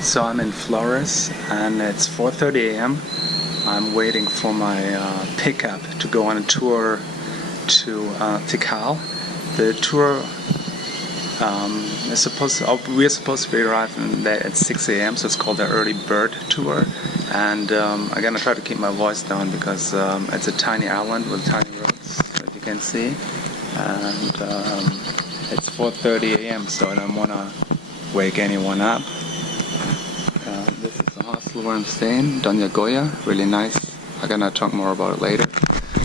So I'm in Flores and it's 4:30 a.m. I'm waiting for my pickup to go on a tour to Tikal. The tour we're supposed to be arriving there at 6 a.m. so it's called the early bird tour, and I'm gonna try to keep my voice down because it's a tiny island with tiny roads, as you can see, and it's 4:30 a.m. so I don't want to wake anyone up. This is the hostel where I'm staying, Doña Goya, really nice. I'm gonna talk more about it later.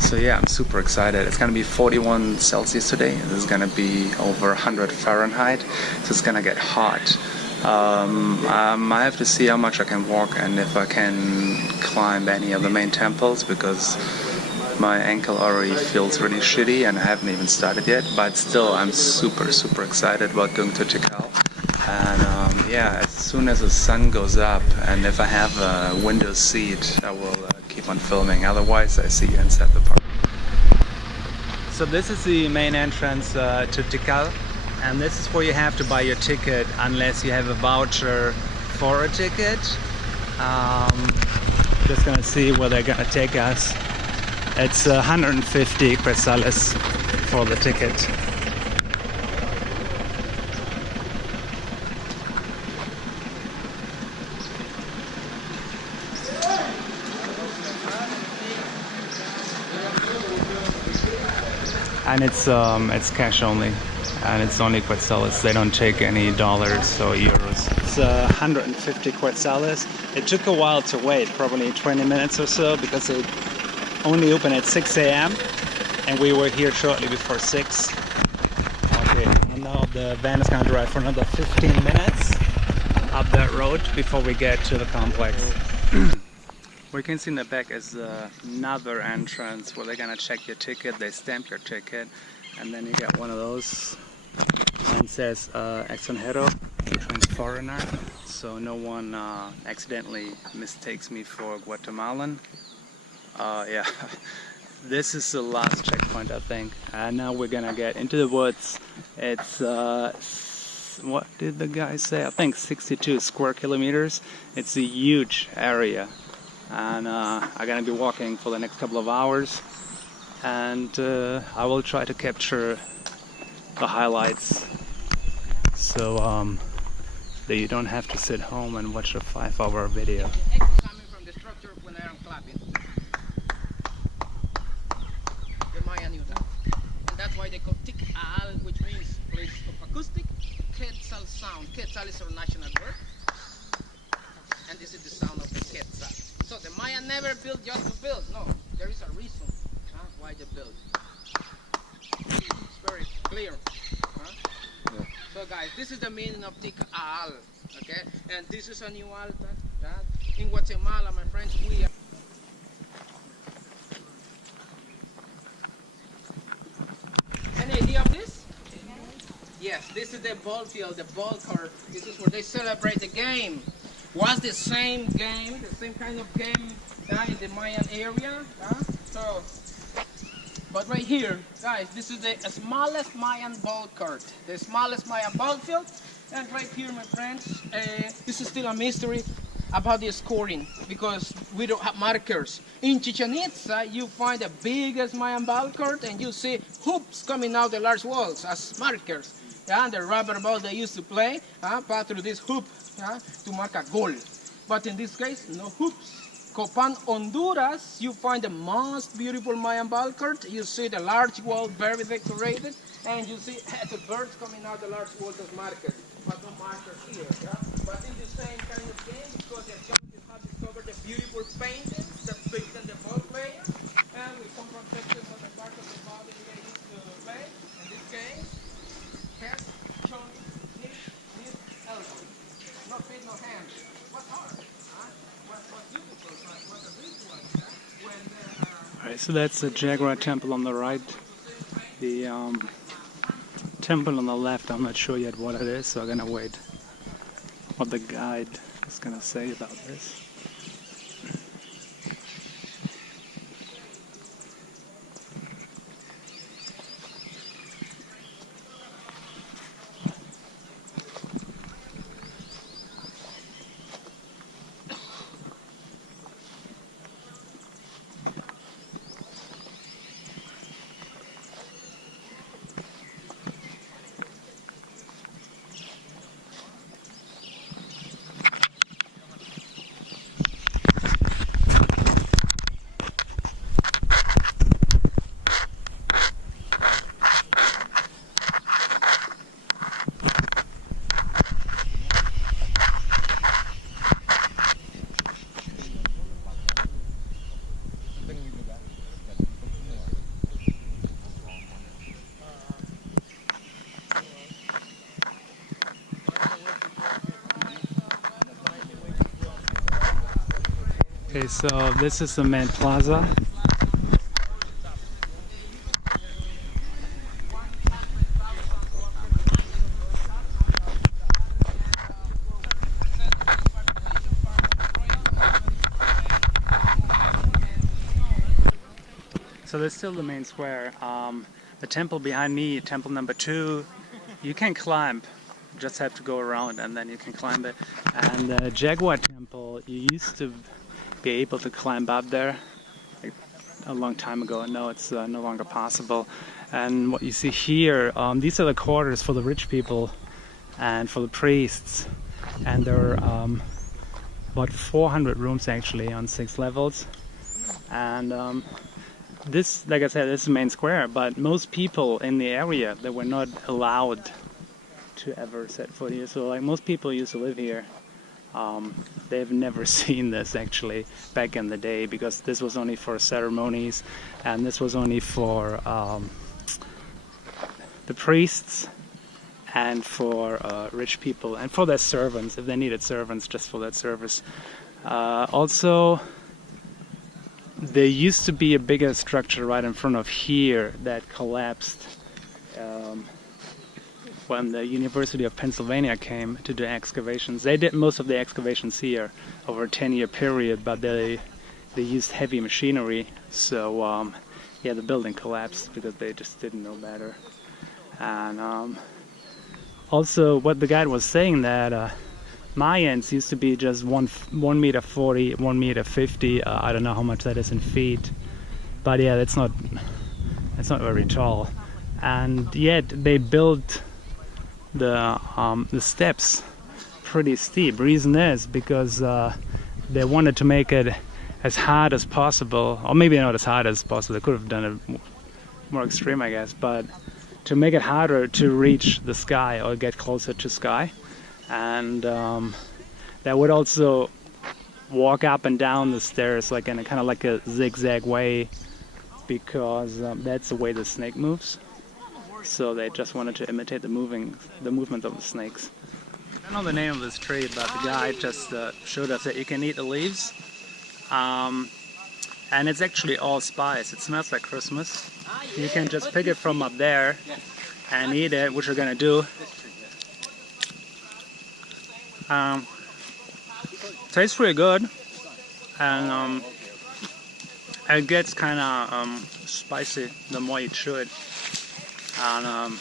So yeah, I'm super excited. It's gonna be 41 Celsius today. This is gonna be over 100 Fahrenheit, so it's gonna get hot. I have to see how much I can walk and if I can climb any of the main temples, because my ankle already feels really shitty and I haven't even started yet, but still I'm super excited about going to Tikal. And yeah, as soon as the sun goes up and if I have a window seat, I will keep on filming. Otherwise, I see you inside the park. So this is the main entrance to Tikal, and this is where you have to buy your ticket unless you have a voucher for a ticket. Just gonna see where they're gonna take us. It's 150 quetzales for the ticket. And it's cash only, and it's only quetzales. They don't take any dollars or euros. It's 150 quetzales. It took a while to wait, probably 20 minutes or so, because they only open at 6 a.m. and we were here shortly before 6. Okay, and now the van is gonna drive for another 15 minutes up that road before we get to the complex. What you can see in the back is another entrance where they're gonna check your ticket, they stamp your ticket, and then you get one of those. Mine says extranjero, which means foreigner, so no one accidentally mistakes me for Guatemalan. Yeah, this is the last checkpoint, I think, and now we're gonna get into the woods. It's what did the guy say? I think 62 square kilometers. It's a huge area. And I'm gonna be walking for the next couple of hours, and I will try to capture the highlights so that you don't have to sit home and watch a 5-hour video. Coming from the structure when I am clapping. The Mayan knew that. And that's why they call Tikal, which means place of acoustic Quetzal sound. Quetzal is our national bird, and this is the sound of the Quetzal. So the Mayan never built just to build. No, there is a reason why they built. It's very clear. Yeah. So guys, this is the meaning of Tikal, okay? And this is a new altar that in Guatemala, my friends, we are. Any idea of this? Yes, this is the ball field, the ball court. This is where they celebrate the game. Was the same game, the same kind of game in the Mayan area. So, but right here, guys, this is the smallest Mayan ball court, the smallest Mayan ball field. And right here, my friends, this is still a mystery about the scoring because we don't have markers. In Chichen Itza, you find the biggest Mayan ball court and you see hoops coming out the large walls as markers. Yeah, the rubber ball they used to play, pass through this hoop to mark a goal. But in this case, no hoops. Copan, Honduras, you find the most beautiful Mayan ball court. You see the large wall, very decorated, and you see the birds coming out the large walls as markers. But no markers here. Yeah? But in the same kind of game, because the judges have discovered the beautiful paintings, the big and the ball players, and with some protections on the part of the body they used to play. In this case, head, shoulder, knee, elbow. No feet, no hands. What's hard? What's beautiful? What's a ritual? When Alright, so that's the Jaguar temple on the right. The temple on the left, I'm not sure yet what it is, so I'm gonna wait what the guide is gonna say about this. Okay, so this is the main plaza. So there's still the main square. The temple behind me, temple number 2, you can climb. You just have to go around and then you can climb it. And the Jaguar temple, you used to be able to climb up there like a long time ago. No, it's no longer possible. And what you see here, these are the quarters for the rich people and for the priests. And there are about 400 rooms actually on 6 levels. And this, like I said, this is the main square, but most people in the area, they were not allowed to ever set foot here. So like most people used to live here, they've never seen this actually back in the day, because this was only for ceremonies and this was only for the priests and for rich people and for their servants, if they needed servants just for that service. Also, there used to be a bigger structure right in front of here that collapsed when the University of Pennsylvania came to do excavations. They did most of the excavations here over a 10-year period, but they used heavy machinery, so yeah, the building collapsed because they just didn't know better. And also, what the guide was saying, that Mayans used to be just 1 meter 40, 1 meter 50. I don't know how much that is in feet, but yeah, it's not very tall. And yet they built the steps pretty steep. Reason is because they wanted to make it as hard as possible, or maybe not as hard as possible. They could have done it more extreme, I guess, but to make it harder to reach the sky or get closer to sky. And that would also walk up and down the stairs like in a kind of like a zigzag way, because that's the way the snake moves. So they just wanted to imitate the movement of the snakes. I don't know the name of this tree, but the guy just showed us that you can eat the leaves, and it's actually all spice. It smells like Christmas. You can just pick it from up there and eat it, which we're gonna do. Tastes pretty good, and it gets kind of spicy the more you chew it. And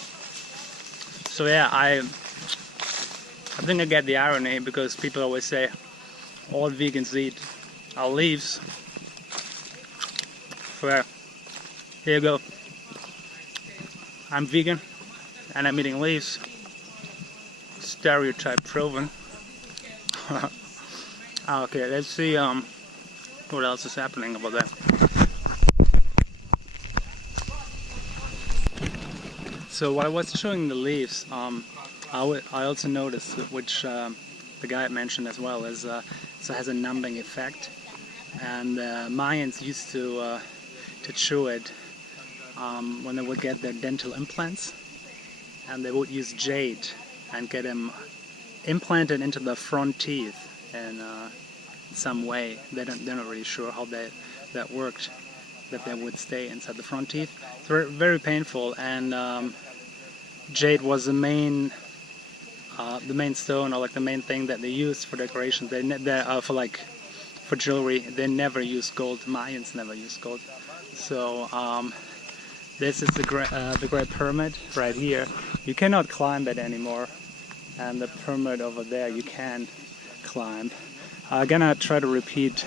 so yeah, I think I get the irony, because people always say all vegans eat our leaves. So yeah, here you go. I'm vegan and I'm eating leaves. Stereotype proven. Okay, let's see what else is happening about that. So while I was showing the leaves, I also noticed, which the guy mentioned as well, is so it has a numbing effect, and Mayans used to chew it when they would get their dental implants, and they would use jade and get them implanted into the front teeth in some way. They're not really sure how that worked, that they would stay inside the front teeth. It's very painful, and jade was the main stone, or like the main thing that they used for decoration. For jewelry. They never used gold. Mayans never used gold. So this is the Great Pyramid right here. You cannot climb it anymore, and the pyramid over there you can climb. I'm gonna try to repeat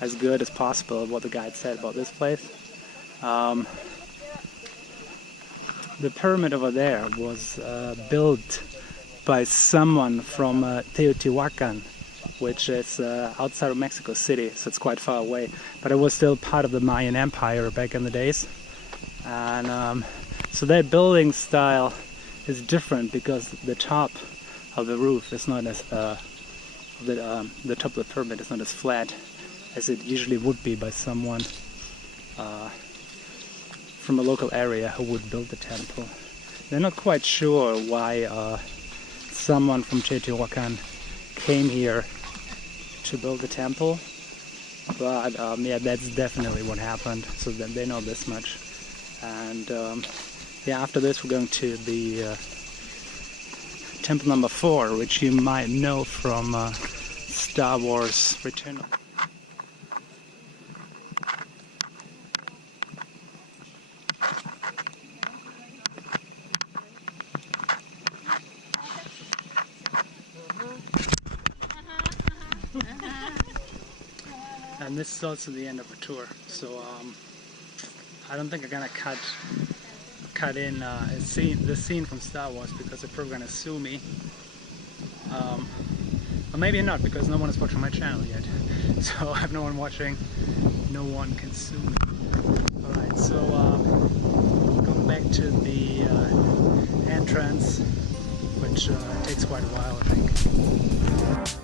as good as possible what the guide said about this place. The pyramid over there was built by someone from Teotihuacan, which is outside of Mexico City, so it's quite far away. But it was still part of the Mayan Empire back in the days. And so their building style is different, because the top of the roof is not as the top of the pyramid is not as flat as it usually would be by someone from a local area who would build the temple. They're not quite sure why someone from Teotihuacan came here to build the temple, But yeah, that's definitely what happened, so that they know this much. And yeah, after this we're going to the temple number 4, which you might know from Star Wars Return. And this is also the end of our tour, so I don't think I'm gonna cut in the scene from Star Wars, because they're probably gonna sue me. Or maybe not, because no one is watching my channel yet. So I have no one watching, no one can sue me. Alright, so going back to the entrance, which takes quite a while, I think.